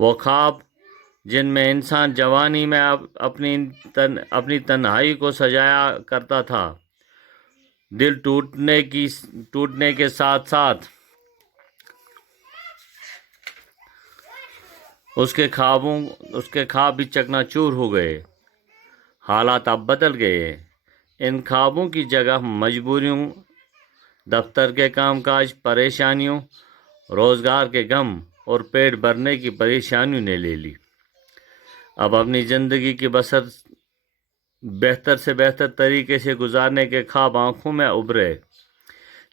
وہ خواب جن میں انسان جوانی میں اپنی تنہائی کو سجایا کرتا تھا، دل ٹوٹنے کے ساتھ ساتھ اس کے خواب بھی چکنا چور ہو گئے۔ حالات اب بدل گئے ہیں۔ ان خوابوں کی جگہ مجبوریوں، دفتر کے کام کاج، پریشانیوں، روزگار کے غم اور پیٹ بھرنے کی پریشانیوں نے لے لی۔ اب اپنی زندگی کی بسر بہتر سے بہتر طریقے سے گزارنے کے خواب آنکھوں میں ابھرے،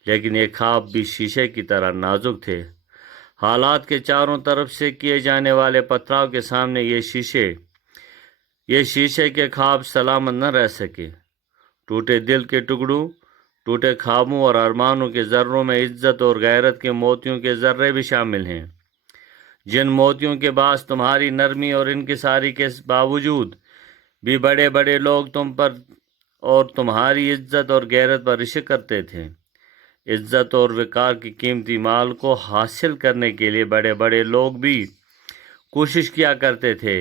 لیکن یہ خواب بھی شیشے کی طرح نازک تھے۔ حالات کے چاروں طرف سے کیے جانے والے پتھراؤ کے سامنے یہ شیشے کے خواب سلامت نہ رہ سکے۔ ٹوٹے دل کے ٹکڑوں، ٹوٹے خوابوں اور ارمانوں کے ذروں میں عزت اور غیرت کے موتیوں کے ذرے بھی شامل ہیں، جن موتیوں کے باعث تمہاری نرمی اور انکساری کے باوجود بھی بڑے بڑے لوگ تم پر اور تمہاری عزت اور غیرت پر رشک کرتے تھے۔ عزت اور وقار کی قیمتی مال کو حاصل کرنے کے لیے بڑے بڑے لوگ بھی کوشش کیا کرتے تھے،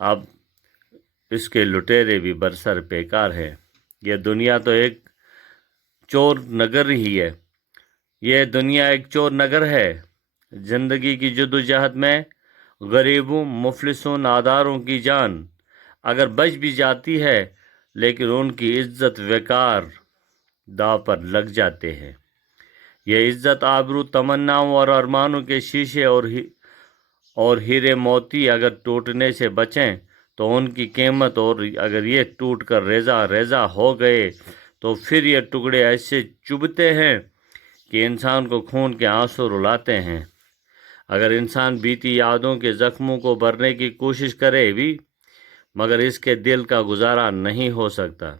اب اس کے لٹیرے بھی برسر بیکار ہے۔ یہ دنیا تو ایک چور نگر ہی ہے۔ یہ دنیا ایک چور نگر ہے۔ زندگی کی جدوجہد میں غریبوں، مفلسوں، ناداروں کی جان اگر بچ بھی جاتی ہے، لیکن ان کی عزت وقار داؤ پر لگ جاتے ہیں۔ یہ عزت، آبرو، تمناؤں اور ارمانوں کے شیشے اور ہیرے موتی اگر ٹوٹنے سے بچیں تو ان کی قیمت، اور اگر یہ ٹوٹ کر ریزہ ریزہ ہو گئے تو پھر یہ ٹکڑے ایسے چبھتے ہیں کہ انسان کو خون کے آنسو رلاتے ہیں۔ اگر انسان بیتی یادوں کے زخموں کو بھرنے کی کوشش کرے بھی، مگر اس کے دل کا گزارا نہیں ہو سکتا۔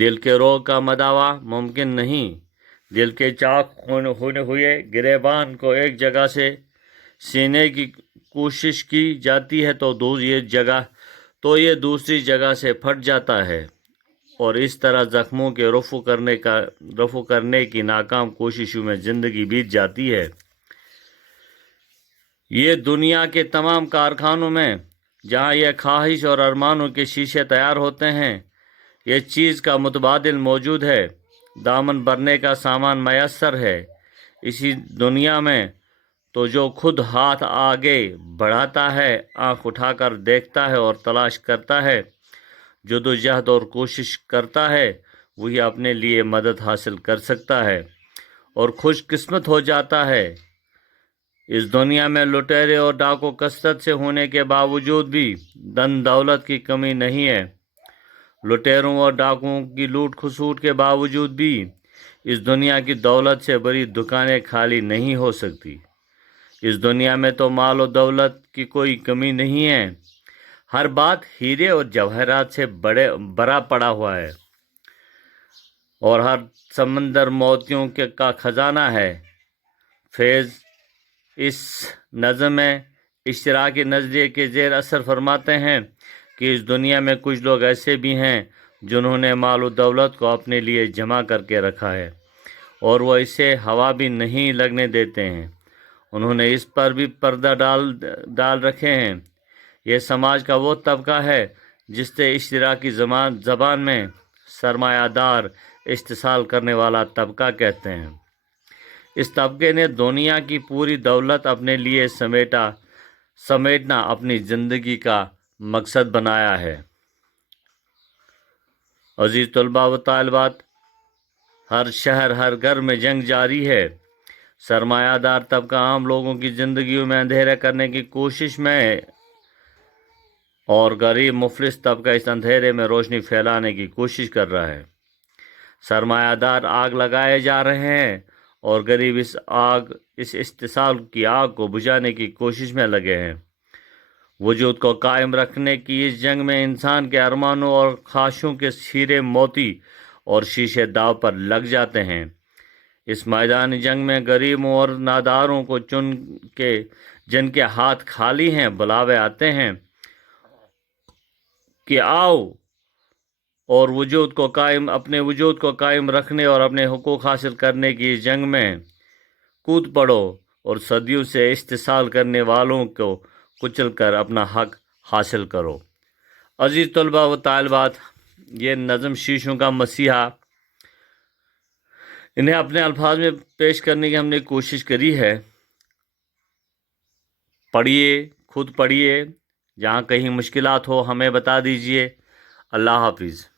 دل کے روگ کا مداوا ممکن نہیں۔ دل کے چاک ہونے ہوئے گریبان کو ایک جگہ سے سینے کی کوشش کی جاتی ہے تو یہ دوسری جگہ سے پھٹ جاتا ہے، اور اس طرح زخموں کے رفع کرنے کی ناکام کوششوں میں زندگی بیت جاتی ہے۔ یہ دنیا کے تمام کارخانوں میں جہاں یہ خواہش اور ارمانوں کے شیشے تیار ہوتے ہیں، یہ چیز کا متبادل موجود ہے، دامن بھرنے کا سامان میسر ہے۔ اسی دنیا میں تو جو خود ہاتھ آگے بڑھاتا ہے، آنکھ اٹھا کر دیکھتا ہے اور تلاش کرتا ہے، جدوجہد اور کوشش کرتا ہے، وہی اپنے لیے مدد حاصل کر سکتا ہے اور خوش قسمت ہو جاتا ہے۔ اس دنیا میں لٹیرے اور ڈاکو کثرت سے ہونے کے باوجود بھی دن دولت کی کمی نہیں ہے۔ لٹیروں اور ڈاکوؤں کی لوٹ کھسوٹ کے باوجود بھی اس دنیا کی دولت سے بڑی دکانیں خالی نہیں ہو سکتی۔ اس دنیا میں تو مال و دولت کی کوئی کمی نہیں ہے، ہر بات ہیرے اور جواہرات سے بھرا پڑا ہوا ہے، اور ہر سمندر موتیوں کا خزانہ ہے۔ فیض اس نظم میں اشتراکی نظریے کے زیر اثر فرماتے ہیں کہ اس دنیا میں کچھ لوگ ایسے بھی ہیں جنہوں نے مال و دولت کو اپنے لیے جمع کر کے رکھا ہے، اور وہ اسے ہوا بھی نہیں لگنے دیتے ہیں۔ انہوں نے اس پر بھی پردہ ڈال رکھے ہیں۔ یہ سماج کا وہ طبقہ ہے جس سے اشتراکی زبان میں سرمایہ دار استحصال کرنے والا طبقہ کہتے ہیں۔ اس طبقے نے دنیا کی پوری دولت اپنے لیے سمیٹنا اپنی زندگی کا مقصد بنایا ہے۔ عزیز طلباء و طالبات، ہر شہر ہر گھر میں جنگ جاری ہے۔ سرمایہ دار طبقہ عام لوگوں کی زندگیوں میں اندھیرا کرنے کی کوشش میں ہے، اور غریب مفلس طبقہ اس اندھیرے میں روشنی پھیلانے کی کوشش کر رہا ہے۔ سرمایہ دار آگ لگائے جا رہے ہیں اور غریب اس استحصال کی آگ کو بجھانے کی کوشش میں لگے ہیں۔ وجود کو قائم رکھنے کی اس جنگ میں انسان کے ارمانوں اور خواہشوں کے ہیرے موتی اور شیشے داؤ پر لگ جاتے ہیں۔ اس میدان جنگ میں غریبوں اور ناداروں کو چن کے جن کے ہاتھ خالی ہیں بلاوے آتے ہیں کہ آؤ اور اپنے وجود کو قائم رکھنے اور اپنے حقوق حاصل کرنے کی اس جنگ میں کود پڑو۔ اور صدیوں سے استحصال کرنے والوں کو کچل کر اپنا حق حاصل کرو۔ عزیز طلباء و طالبات، یہ نظم شیشوں کا مسیحا، انہیں اپنے الفاظ میں پیش کرنے کی ہم نے کوشش کری ہے۔ پڑھیے، خود پڑھیے، جہاں کہیں مشکلات ہو ہمیں بتا دیجیے۔ اللہ حافظ۔